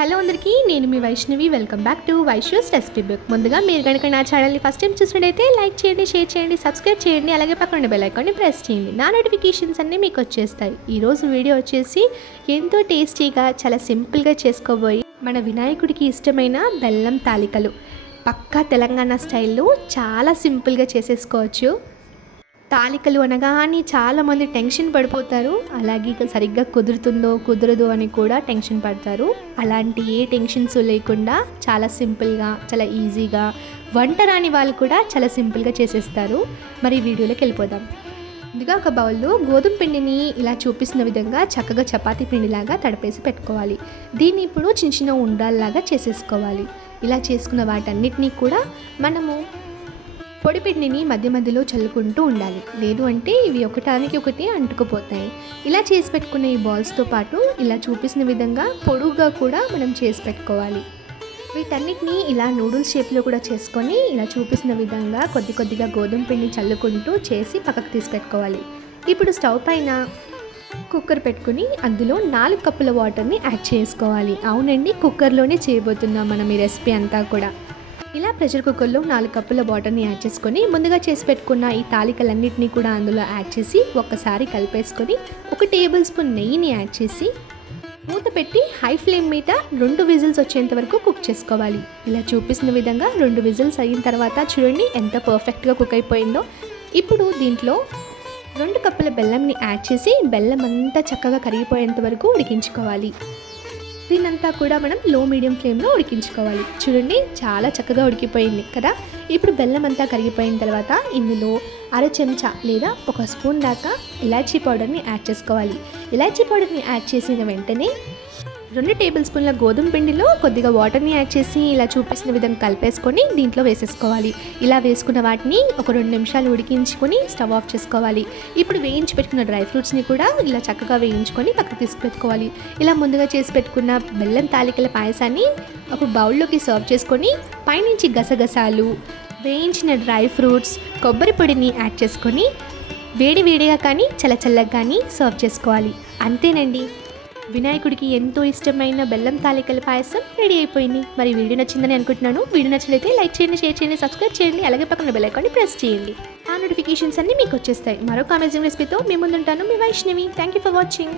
Hello అందరికీ నేను మీ Vaishnavi. Welcome back to Vaishu's recipe book ముందుగా మీరు కనుక నా ఛానల్ని ఫస్ట్ టైం చూసినట్టయితే లైక్ చేయండి షేర్ చేయండి సబ్స్క్రైబ్ చేయండి అలాగే పక్కన బెల్ ఐకాన్ని ప్రెస్ చేయండి. నా నోటిఫికేషన్స్ అన్నీ మీకు వచ్చేస్తాయి. ఈరోజు వీడియో వచ్చేసి ఎంతో టేస్టీగా చాలా సింపుల్గా చేసుకోబోయి మన వినాయకుడికి ఇష్టమైన బెల్లం తాలికలు. పక్కా తెలంగాణ స్టైల్లో చాలా సింపుల్గా చేసేసుకోవచ్చు. తాలికలు అనగానే చాలామంది టెన్షన్ పడిపోతారు. అలాగే ఇక సరిగ్గా కుదురుతుందో కుదరదు అని కూడా టెన్షన్ పడతారు. అలాంటి ఏ టెన్షన్స్ లేకుండా చాలా సింపుల్గా చాలా ఈజీగా వంట రాని వాళ్ళు కూడా చాలా సింపుల్గా చేసేస్తారు. మరి వీడియోలోకి వెళ్ళిపోదాం. ముందుగా ఒక బౌల్లో గోధుమ పిండిని ఇలా చూపిస్తున్న విధంగా చక్కగా చపాతీ పిండిలాగా తడిపేసి పెట్టుకోవాలి. దీన్ని ఇప్పుడు చిన్న చిన్న ఉండాల్లాగా చేసేసుకోవాలి. ఇలా చేసుకున్న వాటన్నిటినీ కూడా మనము పొడి పిండిని మధ్య మధ్యలో చల్లుకుంటూ ఉండాలి. లేదు అంటే ఇవి ఒకటానికి ఒకటి అంటుకుపోతాయి. ఇలా చేసి పెట్టుకున్న ఈ బాల్స్తో పాటు ఇలా చూపిస్తున్న విధంగా పొడుగుగా కూడా మనం చేసి పెట్టుకోవాలి. వీటన్నిటిని ఇలా నూడిల్స్ షేప్లో కూడా చేసుకొని ఇలా చూపిస్తున్న విధంగా కొద్ది కొద్దిగా గోధుమ పిండి చల్లుకుంటూ చేసి పక్కకు తీసి పెట్టుకోవాలి. ఇప్పుడు స్టవ్ పైన కుక్కర్ పెట్టుకుని అందులో నాలుగు కప్పుల వాటర్ని యాడ్ చేసుకోవాలి. అవునండి కుక్కర్లోనే చేయబోతున్నాం మనం ఈ రెసిపీ అంతా కూడా. ఇలా ప్రెషర్ కుక్కర్లో నాలుగు కప్పుల వాటర్ని యాడ్ చేసుకొని ముందుగా చేసి పెట్టుకున్న ఈ తాలికలన్నింటినీ కూడా అందులో యాడ్ చేసి ఒక్కసారి కలిపేసుకొని ఒక టేబుల్ స్పూన్ నెయ్యిని యాడ్ చేసి మూత పెట్టి హై ఫ్లేమ్ మీద రెండు విజిల్స్ వచ్చేంత వరకు కుక్ చేసుకోవాలి. ఇలా చూపిస్తున్న విధంగా రెండు విజిల్స్ అయిన తర్వాత చూడండి ఎంత పర్ఫెక్ట్గా కుక్ అయిపోయిందో. ఇప్పుడు దీంట్లో రెండు కప్పుల బెల్లంని యాడ్ చేసి బెల్లం అంతా చక్కగా కరిగిపోయేంత వరకు ఉడికించుకోవాలి. దీన్నంతా కూడా మనం లో మీడియం ఫ్లేమ్లో ఉడికించుకోవాలి. చూడండి చాలా చక్కగా ఉడికిపోయింది కదా? ఇప్పుడు బెల్లం అంతా కరిగిపోయిన తర్వాత ఇందులో అర చెంచా లేదా ఒక స్పూన్ దాకా ఇలాచీ పౌడర్ని యాడ్ చేసుకోవాలి. ఇలాచీ పౌడర్ని యాడ్ చేసిన వెంటనే రెండు టేబుల్ స్పూన్ల గోధుమ పిండిలో కొద్దిగా వాటర్ని యాడ్ చేసి ఇలా చూపిస్తున్న విధంగా కలిపేసుకొని దీంట్లో వేసేసుకోవాలి. ఇలా వేసుకున్న వాటిని ఒక రెండు నిమిషాలు ఉడికించుకొని స్టవ్ ఆఫ్ చేసుకోవాలి. ఇప్పుడు వేయించి పెట్టుకున్న డ్రై ఫ్రూట్స్ని కూడా ఇలా చక్కగా వేయించుకొని పక్కకు తీసుకుపెట్టుకోవాలి ఇలా ముందుగా చేసి పెట్టుకున్న బెల్లం తాలికల పాయసాన్ని ఒక బౌల్లోకి సర్వ్ చేసుకొని పైనుంచి గసగసాలు వేయించిన డ్రై ఫ్రూట్స్ కొబ్బరి పొడిని యాడ్ చేసుకొని వేడి వేడిగా కానీ చల్ల చల్లగా కానీ సర్వ్ చేసుకోవాలి. అంతేనండి. వినాయకుడికి ఎంతో ఇష్టమైన బెల్లం తాలికల పాయసం రెడీ అయిపోయింది. మరి వీడియో నచ్చిందని అనుకుంటున్నాను. వీడియో నచ్చినైతే లైక్ చేయండి షేర్ చేయండి సబ్స్క్రైబ్ చేయండి అలాగే పక్కన బెల్ ఐకాన్ని ప్రెస్ చేయండి. ఆ నోటిఫికేషన్స్ అన్నీ మీకు వచ్చేస్తాయి. మరొక అమేజింగ్ రెసిపీతో మీ ముందుంటాను మీ Vaishnavi. Thank you for watching